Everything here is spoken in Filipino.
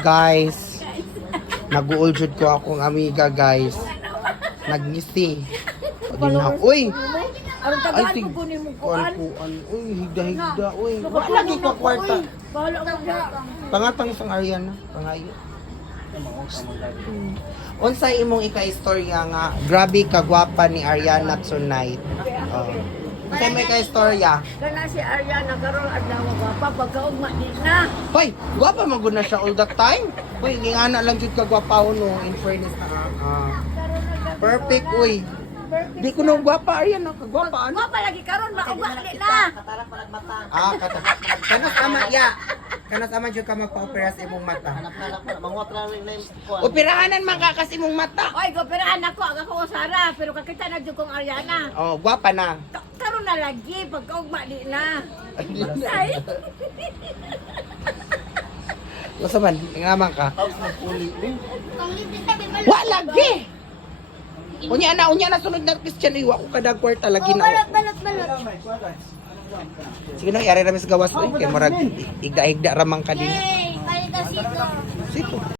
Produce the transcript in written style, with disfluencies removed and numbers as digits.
Guys, nag-uuljud ko akong amiga, guys. Nagngisi. Uy! Ang Ay, tagaan sig- ko kunin mo kuan. Kuan. Uy, higda-higda. Uy, wala lagi ka kwarta. Bahala ka dyan. Pangatang isang Ariana. Pangayo. Unsay imong ika-istorya nga, grabe kagwapa ni Ariana tonight. Unsay may ika-istorya? Kana si Ariana Garol adlaw gwapa pagkaugma di na. Hoy, gwapa man gud na siya all the time. Hoy, ngingana lang jud kagwapa no, in fairness na. Perfect, uy. Di ko nung gwapa Ariana, kagwapa ano? Gwapa lagi karon maugma di na. Kanas ama ya. Kanas ama jud ka magpa-opera sa imong mata. Operahanan man ka kasi imong mata. Oy, goperahan ako ako usara pero kakita na jud kong Ariana. Oh, gwapa na. Karon na lagi pagkaugma di na. Ay. Gusto man, ngaman ka. Wa lagi. Unya na sunod na Christian iwa ko kada kwarta lagi na. Balot. Sige na, yari ramis gawas ko. Kaya marag igda-igda ramang ka din. Hey, balik ka sito. Sito.